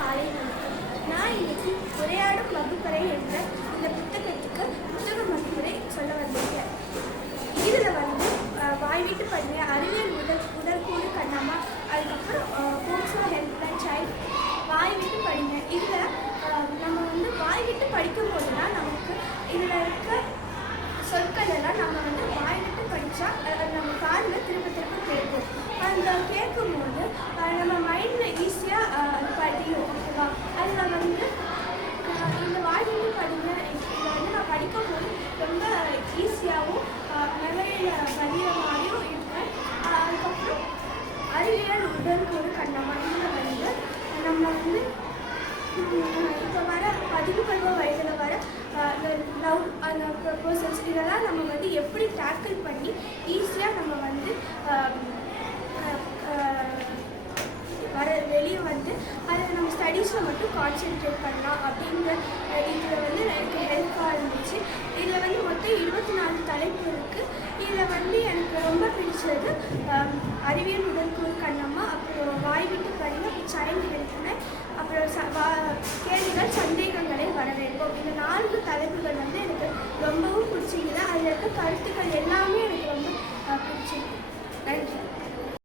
காலை வணக்கம். நான் இன்னைக்கு உரையாடும் வகுப்பறை என்ற இந்த புத்தகத்துக்கு புத்தக மதிப்புரை சொல்ல வந்திருக்கேன். இதில் வாய் விட்டு படிங்க, அறிவியல் உடற்கூறு கண்ணம்மா, அதுக்கப்புறம் போக்சோ ஹெல்ப்லைன் சைல்ட், வாய் விட்டு படிங்க. இதில் நம்ம வாய் விட்டு படிக்கும் போது தான் நமக்கு இதில் இருக்க சொற்கள் எல்லாம் நம்ம வாய் விட்டு படித்தா நம்ம காதில் திரும்ப திரும்ப கேட்கும். அந்த கேட்கும்போது நம்ம மைண்டில் ஈஸியாக படியும். ஓகேவா? அதில் இந்த வாய் விட்டு படிங்க இதில் நான் படிக்கும்போது ரொம்ப ஈஸியாகவும் மெமரியில் பதிகிற மாதிரியும் இருக்கும். அதுக்கப்புறம் அறிவியல் உடற்கூறு கண்ணம்மா, இதில் நம்ம இப்போ வர 11 வயதில் வர லவ் அந்த ப்ரப்போசல்ஸ் இதெல்லாம் நம்ம எப்படி டேக்கிள் பண்ணி ஈஸியாக நம்ம வெளியே அதை நம்ம ஸ்டடீஸில் மட்டும் கான்சென்ட்ரேட் பண்ணலாம் அப்படின்ற இதில் எனக்கு ஹெல்ப்பாக இருந்துச்சு. இதில் மொத்தம் 24 தலைப்பு இருக்குது. இதில் எனக்கு ரொம்ப பிடிச்சது அறிவியல் உடற்கூறு கண்ணம்மா, அப்புறம் வாய் விட்டு படிங்க, சைல்டு ஹெல்ப்லைன், அப்புறம் கேள்விகள் சந்தேகங்களை வரவேற்போம். இந்த 4 தலைப்புகள் எனக்கு ரொம்பவும் பிடிச்சிருந்தது. அதில் இருக்க கருத்துக்கள் எல்லாமே எனக்கு ரொம்ப பிடிச்சிருக்கு. நன்றி.